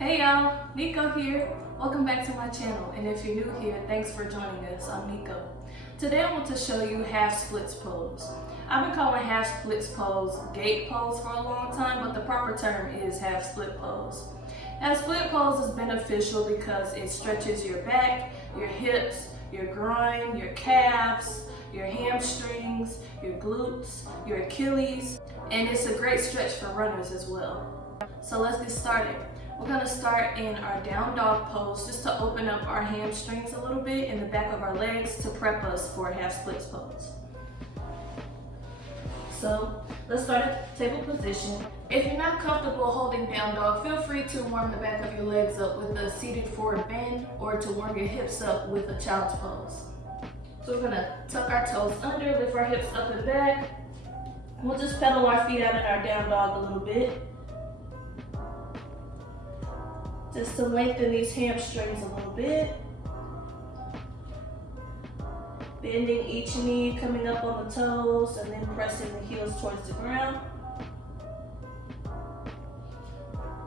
Hey y'all, Nico here. Welcome back to my channel, and if you're new here, thanks for joining us. I'm Nico. Today I want to show you half splits pose. I've been calling half splits pose gate pose for a long time, but the proper term is half split pose. Half split pose is beneficial because it stretches your back, your hips, your groin, your calves, your hamstrings, your glutes, your Achilles, and it's a great stretch for runners as well. So let's get started. We're going to start in our down dog pose just to open up our hamstrings a little bit in the back of our legs to prep us for half splits pose. So let's start at table position. If you're not comfortable holding down dog, feel free to warm the back of your legs up with a seated forward bend or to warm your hips up with a child's pose. So we're going to tuck our toes under, lift our hips up and back. We'll just pedal our feet out in our down dog a little bit, just to lengthen these hamstrings a little bit. Bending each knee, coming up on the toes, and then pressing the heels towards the ground.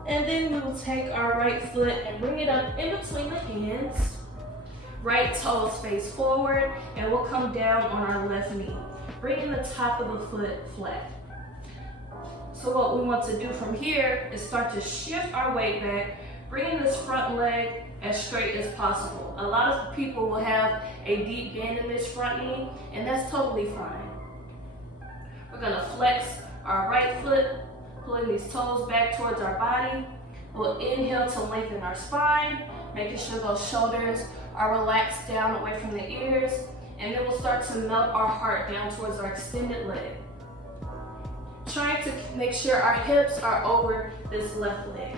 And then we will take our right foot and bring it up in between the hands. Right toes face forward, and we'll come down on our left knee, bringing the top of the foot flat. So what we want to do from here is start to shift our weight back, bringing this front leg as straight as possible. A lot of people will have a deep bend in this front knee, and that's totally fine. We're gonna flex our right foot, pulling these toes back towards our body. We'll inhale to lengthen our spine, making sure those shoulders are relaxed down away from the ears, and then we'll start to melt our heart down towards our extended leg. Trying to make sure our hips are over this left leg,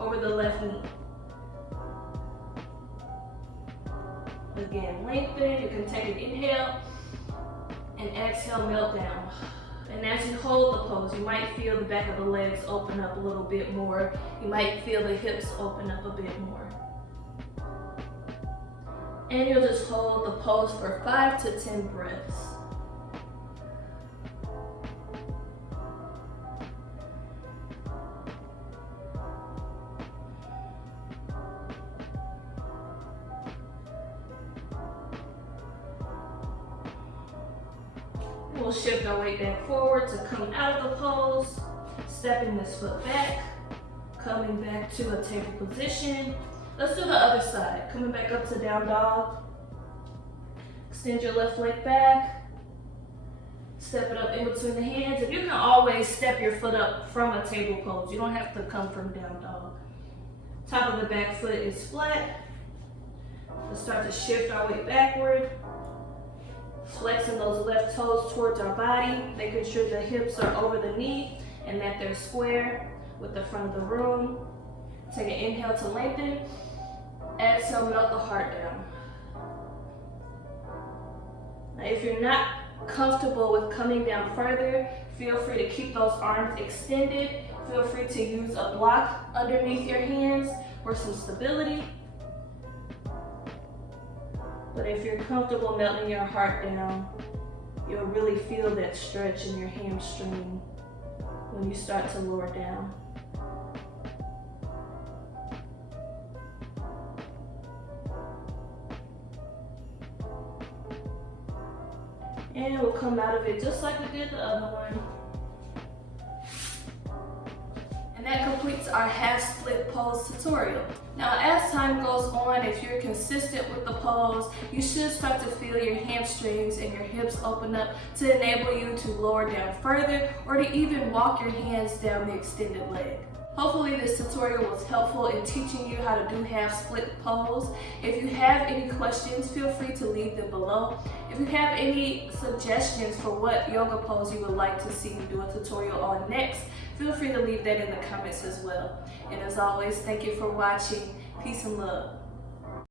over the left knee. Again, lengthen. You can take an inhale and exhale, melt down. And as you hold the pose, you might feel the back of the legs open up a little bit more. You might feel the hips open up a bit more. And you'll just hold the pose for 5 to 10 breaths. We'll shift our weight back forward to come out of the pose, stepping this foot back, coming back to a table position. Let's do the other side. Coming back up to down dog. Extend your left leg back. Step it up in between the hands. And you can always step your foot up from a table pose. You don't have to come from down dog. Top of the back foot is flat. Let's start to shift our weight backward. Flexing those left toes towards our body, making sure the hips are over the knee and that they're square with the front of the room. Take an inhale to lengthen. Exhale, melt the heart down. Now, if you're not comfortable with coming down further, feel free to keep those arms extended. Feel free to use a block underneath your hands for some stability. But if you're comfortable melting your heart down, you'll really feel that stretch in your hamstring when you start to lower down. And we'll come out of it just like we did the other one. And that completes our half split pose tutorial. Now, as time goes on, if you're consistent with the pose, you should start to feel your hamstrings and your hips open up to enable you to lower down further or to even walk your hands down the extended leg. Hopefully this tutorial was helpful in teaching you how to do half split pose. If you have any questions, feel free to leave them below. If you have any suggestions for what yoga pose you would like to see me do a tutorial on next, feel free to leave that in the comments as well. And as always, thank you for watching. Peace and love.